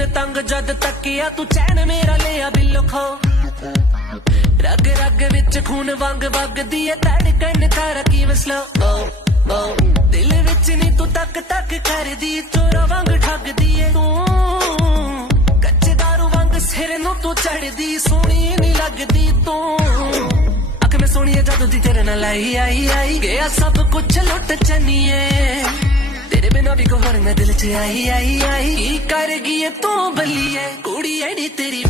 ਦਿਨ ਤੰਗ ਜਦ ਤੱਕਿਆ ਤੂੰ ਚੈਨ ਮੇਰਾ ਲਿਆ ਬਿੱਲੋ ਖੋ ਰਗ ਰਗ ਵਿੱਚ ਖੂਨ ਵਾਂਗ ਵਗਦੀ ਏ ਧੜਕਣ ਕਰ ਕਿਵੇਂ ਸਲੋ ਦਿਲ ਵਿੱਚ ਨੀ ਤੂੰ ਤੱਕ ਤੱਕ ਕਰਦੀ ਚੋਰਾ ਵਾਂਗ ਠੱਗਦੀ ਏ ਤੂੰ ਕੱਚੇ ਦਾਰੂ ਵਾਂਗ ਸਿਰ ਨੂੰ ਤੂੰ ਚੜਦੀ ਸੋਹਣੀ ਨੀ ਲੱਗਦੀ ਤੂੰ ਅੱਖ ਮੈਂ ਸੋਹਣੀਏ ਜਦੋਂ ਦੀ ਤੇਰੇ ਨਾਲ ਆਈ ਆਈ ਆਈ ਗਿਆ ਸਭ ਕੁਛ ਲੁੱਟ ਚੰਨੀਏ तेरे बिना भी कोई होर मैं दिल च आई आई आई की कर गई तू बलिए कुड़ी एडी तेरी